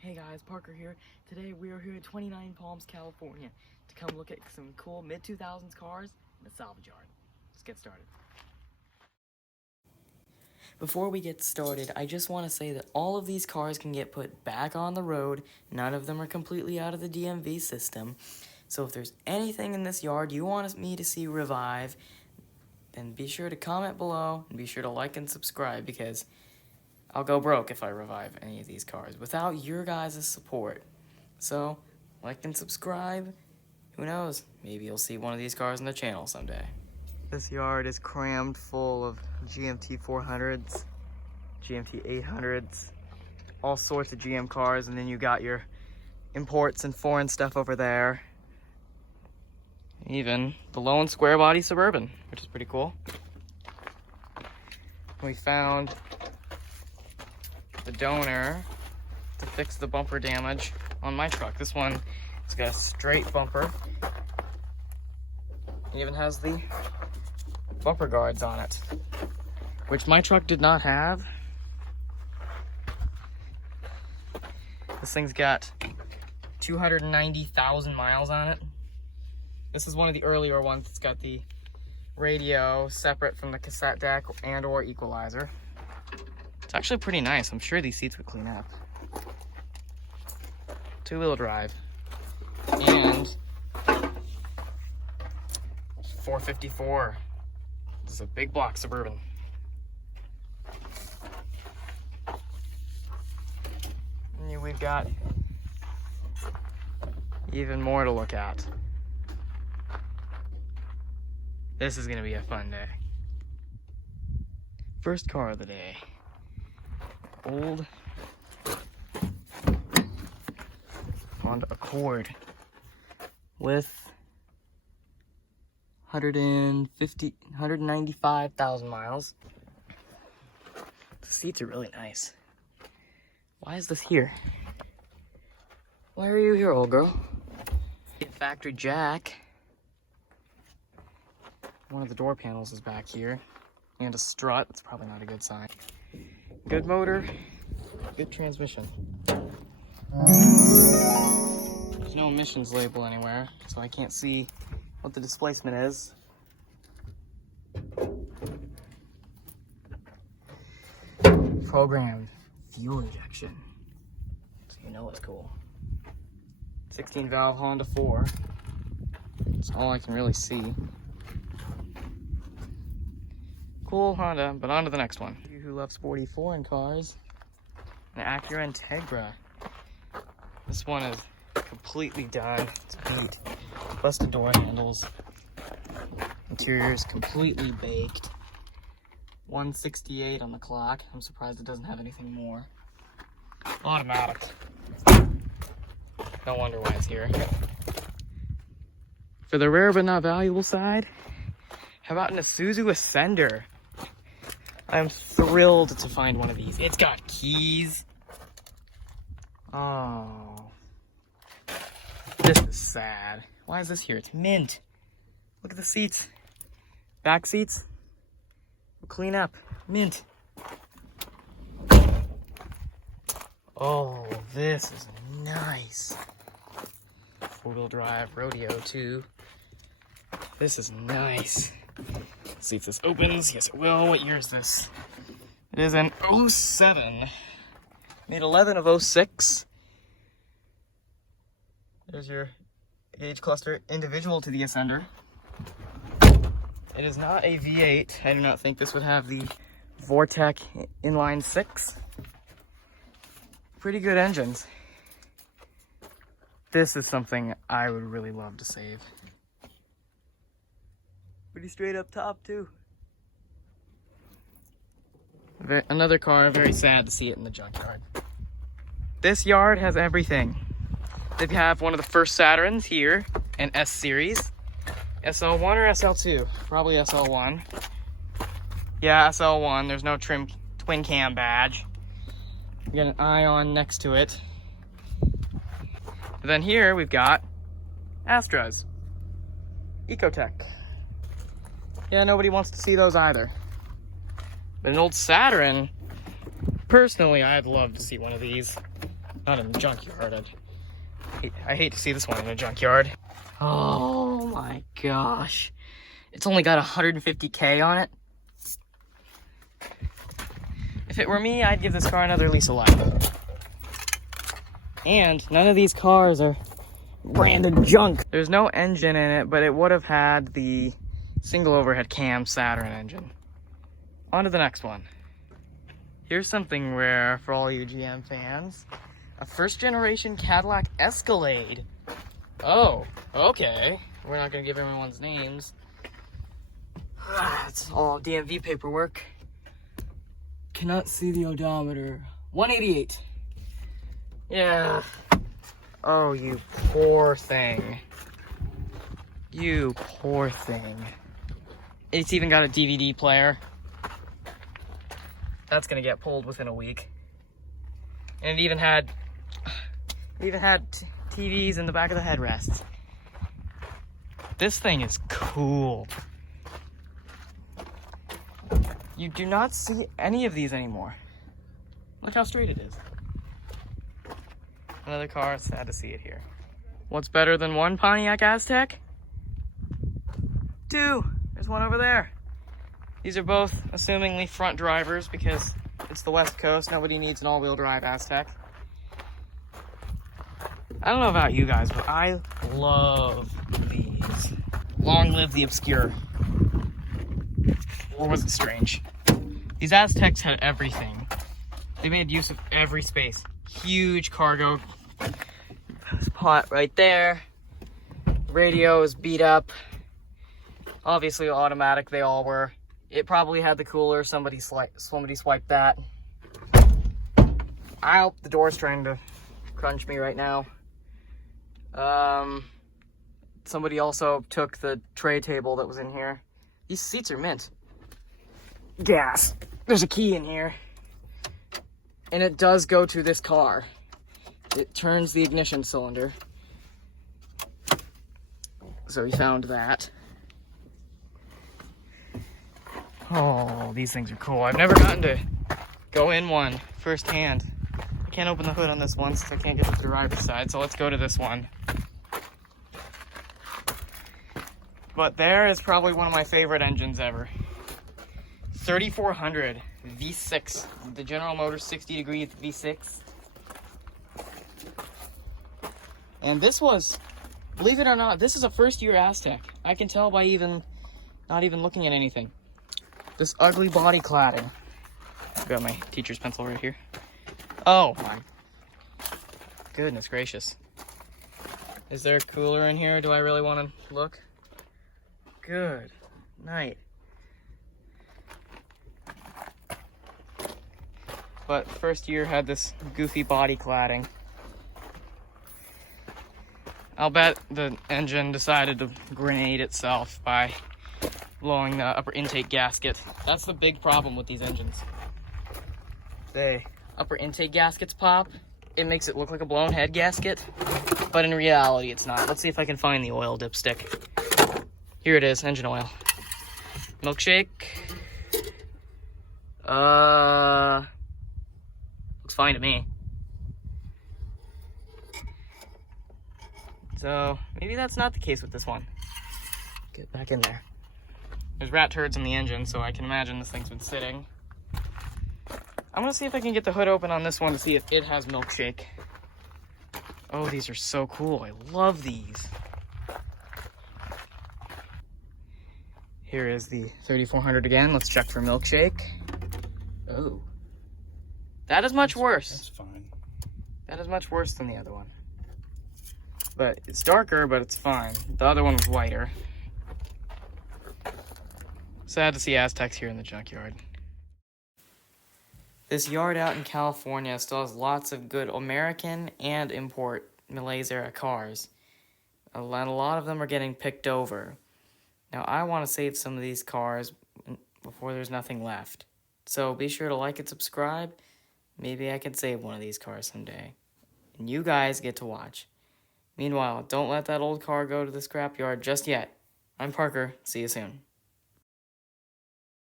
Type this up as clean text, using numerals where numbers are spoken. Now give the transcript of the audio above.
Hey guys, Parker here. Today we are here in 29 Palms, California to come look at some cool mid-2000s cars in the salvage yard. Let's get started. Before we get started, I just want to say that all of these cars can get put back on the road. None of them are completely out of the DMV system. So if there's anything in this yard you want me to see revive, then be sure to comment below and be sure to like and subscribe, because I'll go broke if I revive any of these cars without your guys' support. So, like and subscribe. Who knows? Maybe you'll see one of these cars on the channel someday. This yard is crammed full of GMT 400s, GMT 800s, all sorts of GM cars, and then you got your imports and foreign stuff over there. Even the lone square body Suburban, which is pretty cool. We found the donor to fix the bumper damage on my truck. This one has got a straight bumper. It even has the bumper guards on it, which my truck did not have. This thing's got 290,000 miles on it. This is one of the earlier ones that's got the radio separate from the cassette deck and or equalizer. It's actually pretty nice. I'm sure these seats would clean up. Two-wheel drive. And 454. This is a big block Suburban. And we've got even more to look at. This is gonna be a fun day. First car of the day. Old Honda Accord with 195,000 miles. The seats are really nice. Why is this here? Why are you here, old girl? Factory jack. One of the door panels is back here. And a strut. That's probably not a good sign. Good motor, good transmission. There's no emissions label anywhere, so I can't see what the displacement is. Programmed fuel injection, so you know it's cool. 16 valve Honda 4. That's all I can really see. Cool Honda, but on to the next one. You who love sporty foreign cars, an Acura Integra. This one is completely done. It's beat. Busted door handles. Interior is completely baked. 168 on the clock. I'm surprised it doesn't have anything more. Automatic. No wonder why it's here. For the rare but not valuable side, how about an Isuzu Ascender? I'm thrilled to find one of these. It's got keys. Oh. This is sad. Why is this here? It's mint. Look at the seats. Back seats. We'll clean up. Mint. Oh, this is nice. Four-wheel drive, rodeo too. This is nice. Let's see if this opens. Yes, it will. What year is this? It is an 07. Made 11 of 06. There's your age cluster individual to the Ascender. It is not a V8. I do not think this would have the Vortec inline 6. Pretty good engines. This is something I would really love to save. Pretty straight up top too. Another car, very sad to see it in the junkyard. This yard has everything. They have one of the first Saturns here, an S series. SL1 or SL2? Probably SL1. Yeah, SL1. There's no trim twin cam badge. You got an Ion next to it. And then here we've got Astras. Ecotech. Yeah, nobody wants to see those either. But an old Saturn, personally, I'd love to see one of these. Not in the junkyard. I hate to see this one in a junkyard. Oh my gosh. It's only got 150K on it. If it were me, I'd give this car another lease of life. And none of these cars are branded junk. There's no engine in it, but it would have had the single overhead cam Saturn engine. On to the next one. Here's something rare for all you GM fans. A first generation Cadillac Escalade. Oh, okay. We're not gonna give everyone's names. It's all DMV paperwork. Cannot see the odometer. 188. Yeah. Oh, you poor thing. You poor thing. It's even got a DVD player. That's gonna get pulled within a week. And it even had TVs in the back of the headrests. This thing is cool. You do not see any of these anymore. Look how straight it is. Another car, sad to see it here. What's better than one Pontiac Aztek? Two. There's one over there. These are both assumingly front drivers because it's the West Coast. Nobody needs an all-wheel drive Aztek. I don't know about you guys, but I love these. Long live the obscure. Or was it strange? These Aztecs had everything. They made use of every space. Huge cargo spot right there. Radio is beat up. Obviously automatic, they all were. It probably had the cooler. Somebody swiped that. Ow, the door's trying to crunch me right now. Somebody also took the tray table that was in here. These seats are mint. Gas. There's a key in here. And it does go to this car. It turns the ignition cylinder. So we found that. Oh, these things are cool. I've never gotten to go in one firsthand. I can't open the hood on this one since I can't get to the driver's side, so let's go to this one. But there is probably one of my favorite engines ever. 3400 V6, the General Motors 60-degree V6. And this was, believe it or not, this is a first-year Aztek. I can tell by not even looking at anything. This ugly body cladding. I've got my teacher's pencil right here. Oh my goodness gracious. Is there a cooler in here? Do I really want to look? Good night. But first year had this goofy body cladding. I'll bet the engine decided to grenade itself by blowing the upper intake gasket. That's the big problem with these engines. The upper intake gaskets pop. It makes it look like a blown head gasket, but in reality it's not. Let's see if I can find the oil dipstick. Here it is, engine oil. Milkshake. Looks fine to me. So maybe that's not the case with this one. Get back in there. There's rat turds in the engine, so I can imagine this thing's been sitting. I'm gonna see if I can get the hood open on this one to see if it has milkshake. Oh, these are so cool. I love these. Here is the 3400 again. Let's check for milkshake. Oh. That is much worse. That's fine. That is much worse than the other one. But it's darker, but it's fine. The other one was whiter. Sad to see Aztecs here in the junkyard. This yard out in California still has lots of good American and import Malaise Era cars. A lot of them are getting picked over. Now I want to save some of these cars before there's nothing left. So be sure to like and subscribe. Maybe I can save one of these cars someday. And you guys get to watch. Meanwhile, don't let that old car go to the scrapyard just yet. I'm Parker. See you soon.